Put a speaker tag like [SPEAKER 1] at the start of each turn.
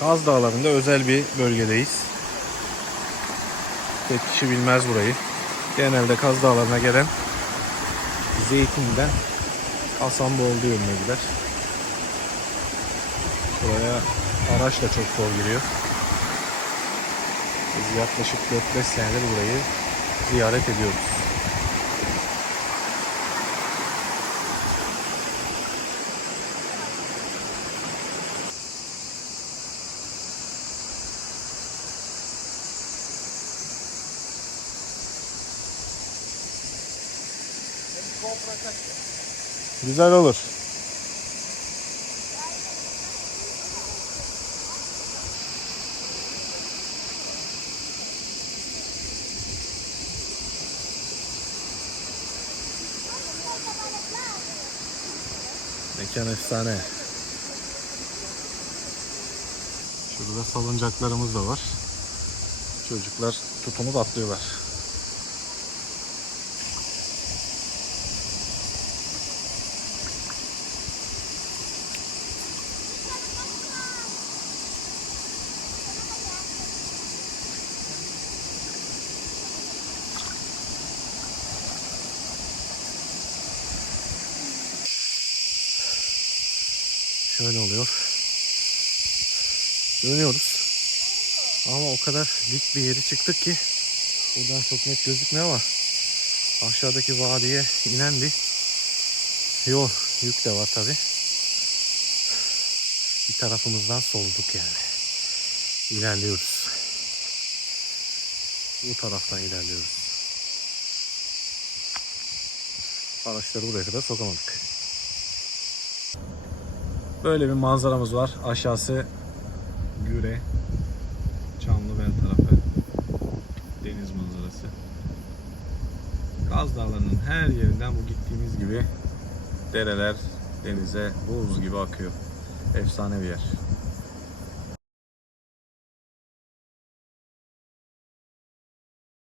[SPEAKER 1] Kaz Dağları'nda özel bir bölgedeyiz. Pek kişi bilmez burayı. Genelde Kaz Dağları'na gelen Zeytin'den Hasanboğlu yönüne gider. Buraya araçla çok zor giriyor. Biz yaklaşık 4-5 senedir burayı ziyaret ediyoruz. Güzel olur. Mekan efsane. Şurada salıncaklarımız da var. Çocuklar tutunup atlıyorlar. Şöyle oluyor. Dönüyoruz. Ama o kadar dik bir yeri çıktık ki buradan çok net gözükmüyor ama aşağıdaki vadiye inen bir yol yük de var tabi. Bir tarafımızdan solduk yani. İlerliyoruz. Bu taraftan ilerliyoruz. Araçları buraya kadar sokamadık. Böyle bir manzaramız var. Aşağısı Güre, Çamlıbel tarafı. Deniz manzarası. Gaz Dağları'nın her yerinden bu gittiğimiz gibi dereler denize buz gibi akıyor. Efsane bir yer.